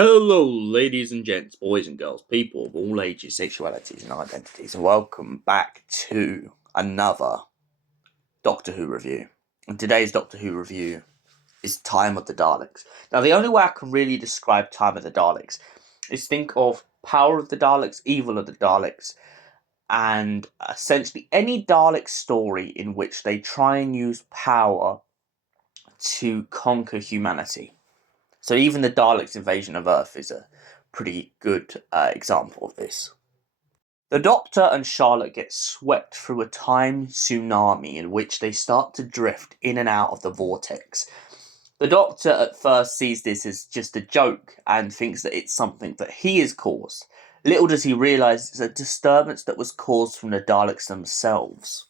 Hello, ladies and gents, boys and girls, people of all ages, sexualities, and identities, and welcome back to another Doctor Who review. And today's Doctor Who review is Time of the Daleks. Now, the only way I can really describe Time of the Daleks is think of Power of the Daleks, Evil of the Daleks, and essentially any Dalek story in which they try and use power to conquer humanity. So even the Daleks' invasion of Earth is a pretty good example of this. The Doctor and Charlotte get swept through a time tsunami in which they start to drift in and out of the vortex. The Doctor at first sees this as just a joke and thinks that it's something that he has caused. Little does he realise it's a disturbance that was caused from the Daleks themselves.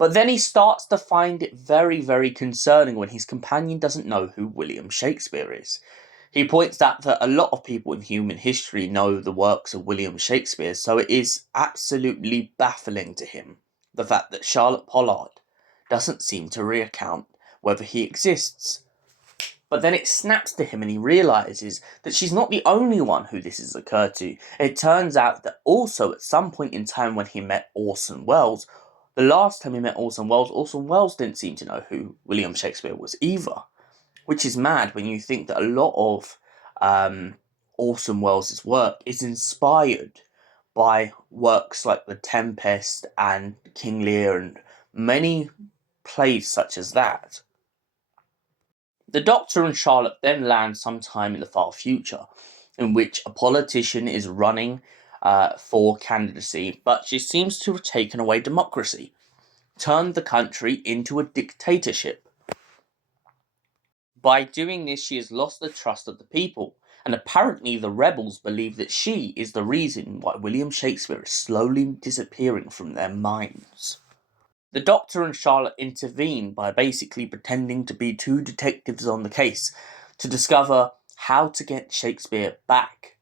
But then he starts to find it very, very concerning when his companion doesn't know who William Shakespeare is. He points out that a lot of people in human history know the works of William Shakespeare, so it is absolutely baffling to him the fact that Charlotte Pollard doesn't seem to recount whether he exists. But then it snaps to him and he realises that she's not the only one who this has occurred to. It turns out that also at some point in time when he met Orson Welles, the last time he met Orson Welles didn't seem to know who William Shakespeare was either. Which is mad when you think that a lot of Orson Welles' work is inspired by works like The Tempest and King Lear and many plays such as that. The Doctor and Charlotte then land sometime in the far future, in which a politician is running for candidacy, but she seems to have taken away democracy, turned the country into a dictatorship. By doing this, she has lost the trust of the people, and apparently the rebels believe that she is the reason why William Shakespeare is slowly disappearing from their minds. The Doctor and Charlotte intervene by basically pretending to be two detectives on the case to discover how to get Shakespeare back.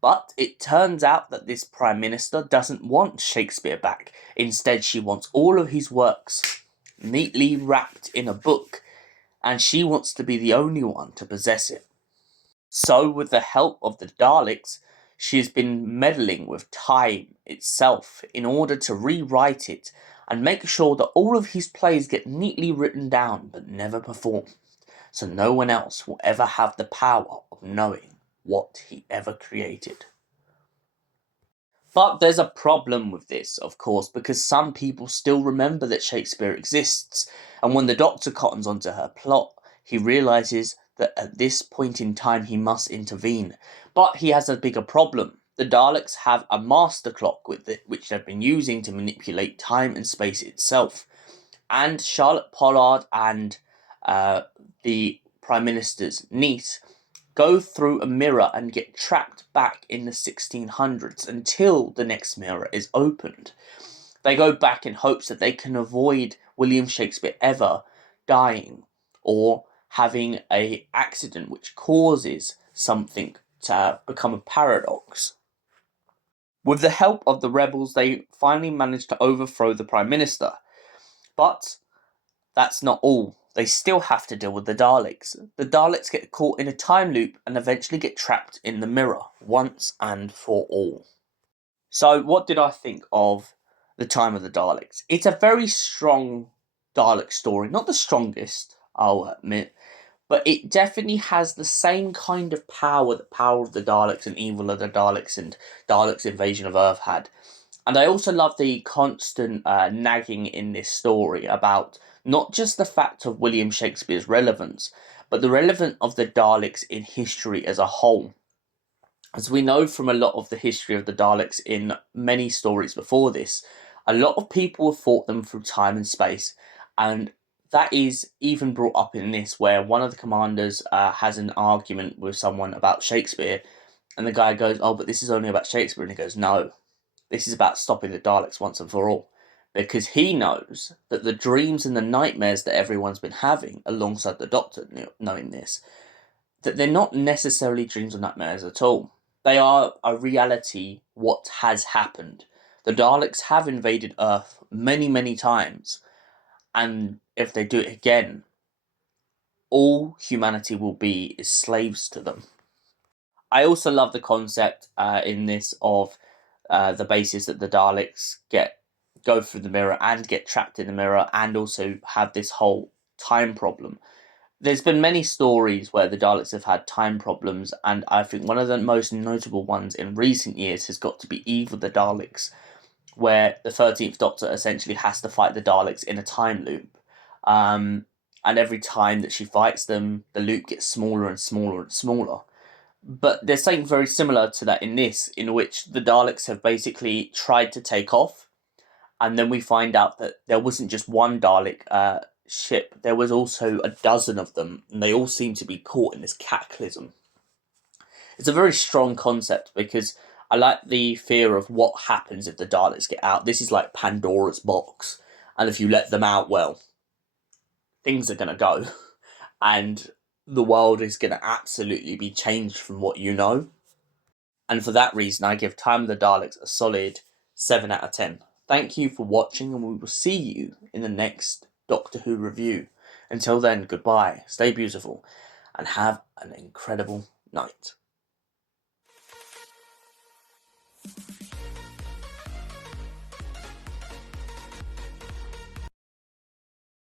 But it turns out that this Prime Minister doesn't want Shakespeare back. Instead, she wants all of his works neatly wrapped in a book, and she wants to be the only one to possess it. So, with the help of the Daleks, she has been meddling with time itself in order to rewrite it and make sure that all of his plays get neatly written down but never performed, so no one else will ever have the power of knowing what he ever created. But there's a problem with this, of course, because some people still remember that Shakespeare exists, and when the Doctor cottons onto her plot, he realises that at this point in time he must intervene. But he has a bigger problem. The Daleks have a master clock with it, which they've been using to manipulate time and space itself. And Charlotte Pollard and the Prime Minister's niece go through a mirror and get trapped back in the 1600s until the next mirror is opened. They go back in hopes that they can avoid William Shakespeare ever dying or having an accident which causes something to become a paradox. With the help of the rebels, they finally manage to overthrow the Prime Minister. But that's not all. They still have to deal with the Daleks. The Daleks get caught in a time loop and eventually get trapped in the mirror, once and for all. So, what did I think of the Time of the Daleks? It's a very strong Dalek story. Not the strongest, I'll admit, but it definitely has the same kind of power that Power of the Daleks and Evil of the Daleks and Daleks' Invasion of Earth had. And I also love the constant nagging in this story about not just the fact of William Shakespeare's relevance, but the relevance of the Daleks in history as a whole. As we know from a lot of the history of the Daleks in many stories before this, a lot of people have fought them through time and space, and that is even brought up in this, where one of the commanders has an argument with someone about Shakespeare, and the guy goes, "Oh, but this is only about Shakespeare," and he goes, "No. This is about stopping the Daleks once and for all." Because he knows that the dreams and the nightmares that everyone's been having, alongside the Doctor knowing this, that they're not necessarily dreams or nightmares at all. They are a reality, what has happened. The Daleks have invaded Earth many, many times. And if they do it again, all humanity will be is slaves to them. I also love the concept in this of the basis that the Daleks go through the mirror and get trapped in the mirror, and also have this whole time problem. There's been many stories where the Daleks have had time problems, and I think one of the most notable ones in recent years has got to be Eve of the Daleks, where the 13th Doctor essentially has to fight the Daleks in a time loop. And every time that she fights them, the loop gets smaller and smaller and smaller. But there's something very similar to that in this, in which the Daleks have basically tried to take off, and then we find out that there wasn't just one Dalek ship, there was also a dozen of them, and they all seem to be caught in this cataclysm. It's a very strong concept because I like the fear of what happens if the Daleks get out. This is like Pandora's box, and if you let them out, well, things are going to go, and the world is going to absolutely be changed from what you know. And for that reason, I give Time of the Daleks a solid 7 out of 10. Thank you for watching, and we will see you in the next Doctor Who review. Until then, goodbye, stay beautiful, and have an incredible night.